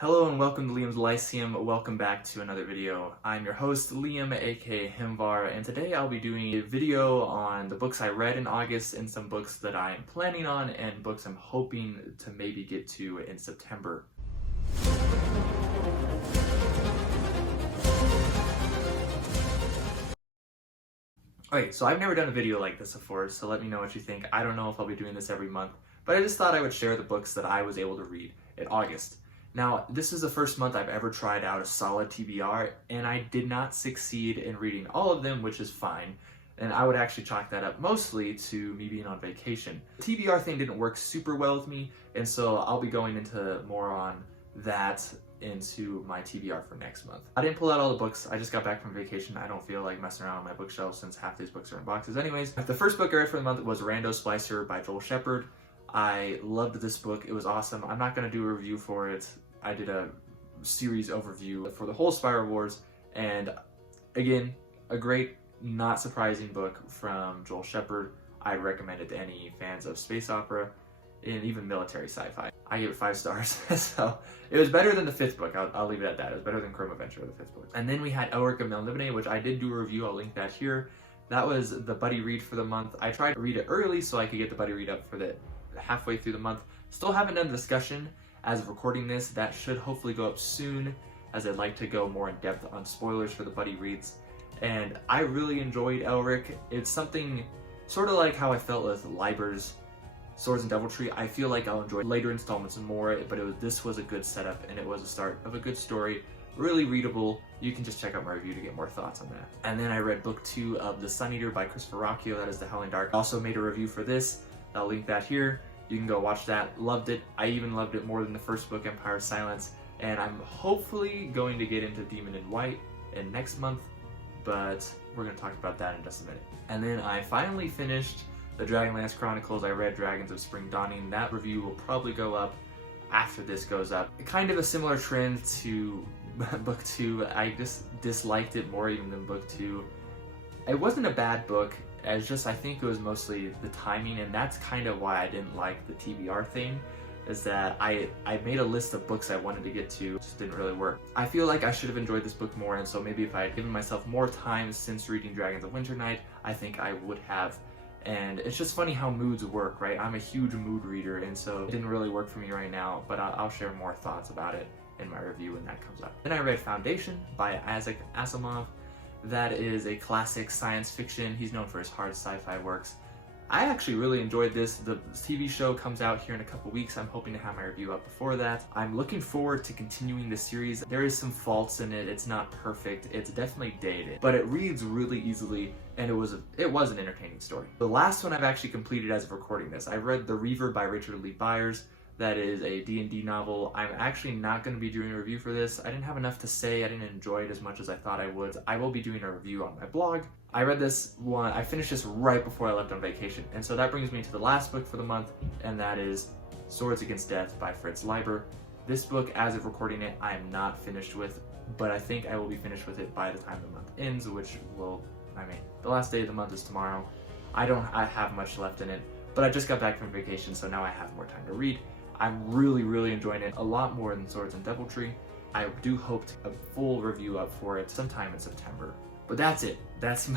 Hello and welcome to Liam's Lyceum. Welcome back to another video. I'm your host, Liam, aka Himvar, and today I'll be doing a video on the books I read in August and some books that I'm planning on and books I'm hoping to maybe get to in September. Okay, so I've never done a video like this before, so let me know what you think. I don't know if I'll be doing this every month, but I just thought I would share the books that I was able to read in August. Now, this is the first month I've ever tried out a solid TBR, and I did not succeed in reading all of them, which is fine. And I would actually chalk that up mostly to me being on vacation. The TBR thing didn't work super well with me, and so I'll be going into more on that into my TBR for next month. I didn't pull out all the books. I just got back from vacation. I don't feel like messing around on my bookshelf since half these books are in boxes anyways. The first book I read for the month was Rando Splicer by Joel Shepherd. I loved this book. It was awesome. I'm not going to do a review for it. I did a series overview for the whole Spiral Wars, and again, a great, not surprising book from Joel Shepherd. I recommend it to any fans of space opera and even military sci-fi. I gave it 5 stars, so it was better than the 5th book. I'll leave it at that. It was better than Chrome Adventure, the 5th book. And then we had Elric of Melniboné, which I did do a review. I'll link that here. That was the buddy read for the month. I tried to read it early so I could get the buddy read up for the halfway through the month. Still haven't done the discussion as of recording this. That should hopefully go up soon, as I'd like to go more in depth on spoilers for the buddy reads. And I really enjoyed Elric. It's something sort of like how I felt with Liber's Swords and Deviltry. I feel like I'll enjoy later installments more, but this was a good setup and it was a start of a good story. Really readable. You can just check out my review to get more thoughts on that. And then I read book 2 of The Sun Eater by Christopher Rocchio. That is The Howling Dark. I also made a review for this. I'll link that here. You can go watch that. Loved it. I even loved it more than the first book, Empire of Silence. And I'm hopefully going to get into Demon in White in next month, but we're going to talk about that in just a minute. And then I finally finished the Dragonlance Chronicles. I read Dragons of Spring Dawning. That review will probably go up after this goes up. Kind of a similar trend to book 2. I just disliked it more even than book 2. It wasn't a bad book. It's just, I think it was mostly the timing, and that's kind of why I didn't like the TBR thing, is that I made a list of books I wanted to get to. It just didn't really work. I feel like I should have enjoyed this book more, and so maybe if I had given myself more time since reading Dragons of Winternight, I think I would have. And it's just funny how moods work, right? I'm a huge mood reader, and so it didn't really work for me right now, but I'll share more thoughts about it in my review when that comes up. Then I read Foundation by Isaac Asimov. That is a classic science fiction. He's known for his hard sci-fi works. I actually really enjoyed this. The TV show comes out here in a couple weeks. I'm hoping to have my review up before that. I'm looking forward to continuing the series. There is some faults in it. It's not perfect. It's definitely dated, but it reads really easily, and it was an entertaining story. The last one I've actually completed as of recording this. I read The Reaver by Richard Lee Byers. That is a D&D novel. I'm actually not going to be doing a review for this. I didn't have enough to say. I didn't enjoy it as much as I thought I would. I will be doing a review on my blog. I read this one. I finished this right before I left on vacation. And so that brings me to the last book for the month, and that is Swords Against Death by Fritz Leiber. This book, as of recording it, I am not finished with, but I think I will be finished with it by the time the month ends, which will, the last day of the month is tomorrow. I have much left in it, but I just got back from vacation, so now I have more time to read. I'm really enjoying it, a lot more than Swords and Deviltry. I do hope to have a full review up for it sometime in September. But that's it. That's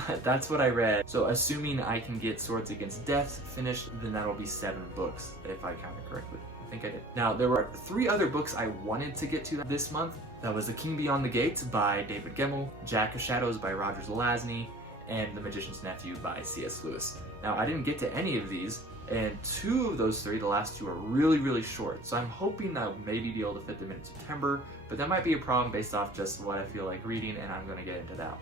what I read. So assuming I can get Swords Against Death finished, then that'll be 7 books, if I counted correctly. I think I did. Now, there were 3 other books I wanted to get to this month. That was The King Beyond the Gates by David Gemmell, Jack of Shadows by Roger Zelazny, and The Magician's Nephew by C.S. Lewis. Now, I didn't get to any of these, and 2 of those 3, the last 2, are really short. So I'm hoping that I'll maybe be able to fit them in September, but that might be a problem based off just what I feel like reading, and I'm going to get into that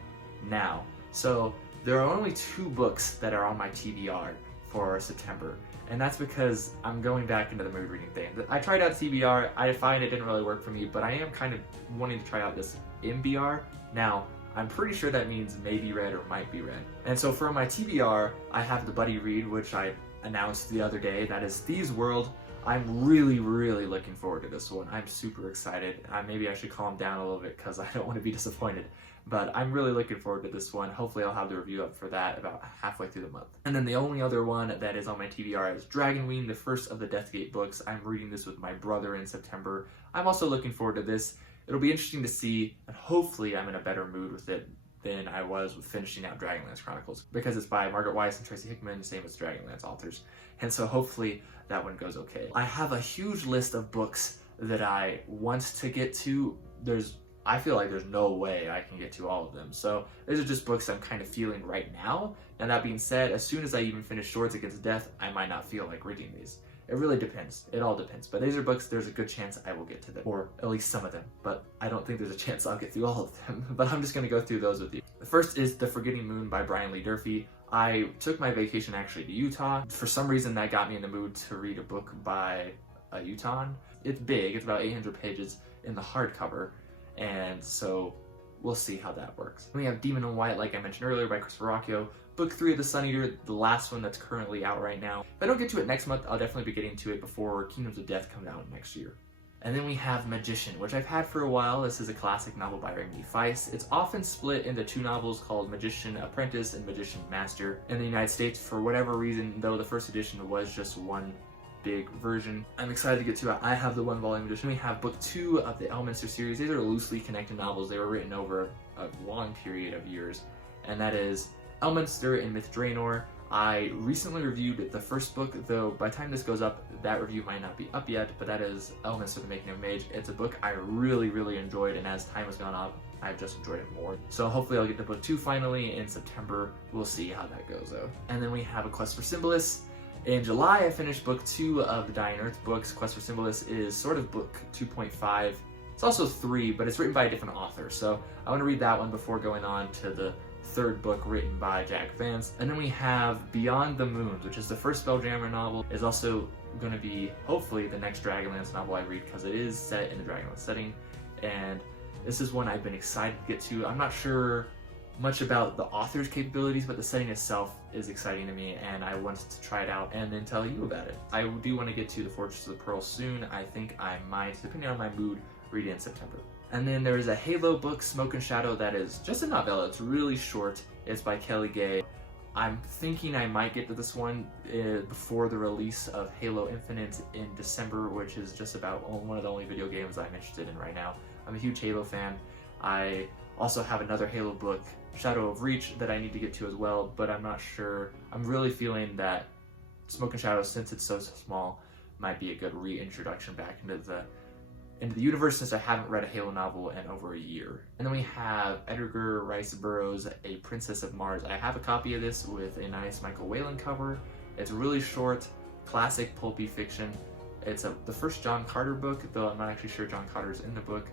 now. So there are only 2 books that are on my TBR for September, and that's because I'm going back into the mood reading thing. I tried out TBR, I find it didn't really work for me, but I am kind of wanting to try out this MBR. Now, I'm pretty sure that means maybe read or might be read. And so for my TBR, I have the buddy read, which I announced the other day. That is Thieves' World. I'm really looking forward to this one. I'm super excited. Maybe I should calm down a little bit because I don't want to be disappointed. But I'm really looking forward to this one. Hopefully I'll have the review up for that about halfway through the month. And then the only other one that is on my TBR is Dragonwing, the first of the Deathgate books. I'm reading this with my brother in September. I'm also looking forward to this. It'll be interesting to see, and hopefully I'm in a better mood with it than I was with finishing out Dragonlance Chronicles, because it's by Margaret Weiss and Tracy Hickman, same as Dragonlance authors. And so hopefully that one goes okay. I have a huge list of books that I want to get to. I feel like there's no way I can get to all of them. So these are just books I'm kind of feeling right now. And that being said, as soon as I even finish Swords Against Death, I might not feel like reading these. It really depends. It all depends. But these are books, there's a good chance I will get to them, or at least some of them. But I don't think there's a chance I'll get through all of them. But I'm just going to go through those with you. The first is The Forgetting Moon by Brian Lee Durfee. I took my vacation actually to Utah. For some reason that got me in the mood to read a book by a Utahn. It's big, it's about 800 pages in the hardcover, and so we'll see how that works. Then we have Demon in White, like I mentioned earlier, by Chris Verrocchio. Book 3 of the Sun Eater, the last one that's currently out right now. If I don't get to it next month, I'll definitely be getting to it before Kingdoms of Death comes out next year. And then we have Magician, which I've had for a while. This is a classic novel by Raymond Feist. It's often split into two novels called Magician Apprentice and Magician Master. In the United States, for whatever reason, though the first edition was just one big version, I'm excited to get to it. I have the 1-volume edition. We have book 2 of the Elminster series. These are loosely connected novels. They were written over a long period of years, and that is Elminster and Myth Draenor. I recently reviewed the first book, though by the time this goes up, that review might not be up yet, but that is Elminster, the Making of a Mage. It's a book I really enjoyed, and as time has gone on, I've just enjoyed it more. So hopefully I'll get to book 2 finally in September. We'll see how that goes, though. And then we have A Quest for Symbolists. In July, I finished book 2 of the Dying Earth books. Quest for Symbolists is sort of book 2.5. It's also 3, but it's written by a different author, so I want to read that one before going on to the third book written by Jack Vance. And then we have Beyond the Moons, which is the first Spelljammer novel. Is also going to be, hopefully, the next Dragonlance novel I read, because it is set in the Dragonlance setting, and this is one I've been excited to get to. I'm not sure much about the author's capabilities, but the setting itself is exciting to me, and I wanted to try it out and then tell you about it. I do want to get to the Fortress of the Pearl soon. I think I might, depending on my mood, read it in September. And then there is a Halo book, Smoke and Shadow, that is just a novella. It's really short. It's by Kelly Gay. I'm thinking I might get to this one before the release of Halo Infinite in December, which is just about one of the only video games I'm interested in right now. I'm a huge Halo fan. I also have another Halo book, Shadow of Reach, that I need to get to as well, but I'm not sure. I'm really feeling that Smoke and Shadow, since it's so small, might be a good reintroduction back into the universe, since I haven't read a Halo novel in over a year. And then we have Edgar Rice Burroughs' A Princess of Mars. I have a copy of this with a nice Michael Whalen cover. It's really short, classic pulpy fiction. It's the first John Carter book, though I'm not actually sure John Carter's in the book.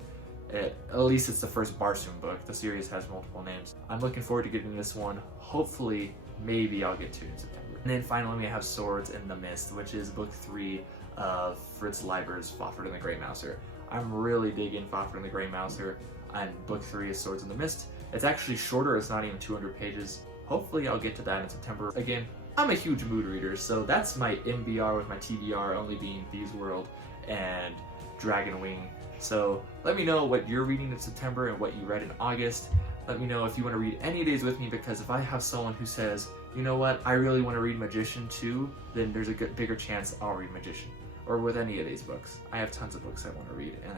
At least it's the first Barsoom book. The series has multiple names. I'm looking forward to getting this one. Hopefully, maybe I'll get to it in September. And then finally we have Swords in the Mist, which is book 3 of Fritz Leiber's Fafhrd and the Grey Mouser. I'm really digging Fafhrd and the Grey Mouser, and book 3 is Swords in the Mist. It's actually shorter, it's not even 200 pages. Hopefully I'll get to that in September. Again, I'm a huge mood reader, so that's my MBR with my TBR only being Thieves World and Dragonwing. So let me know what you're reading in September and what you read in August. Let me know if you want to read any of these with me, because if I have someone who says, you know what, I really want to read Magician too, then there's a bigger chance I'll read Magician. Or with any of these books. I have tons of books I want to read, and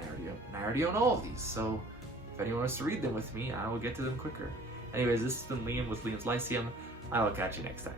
I already own all of these, so if anyone wants to read them with me, I will get to them quicker. Anyways, this has been Liam with Liam's Lyceum. I will catch you next time.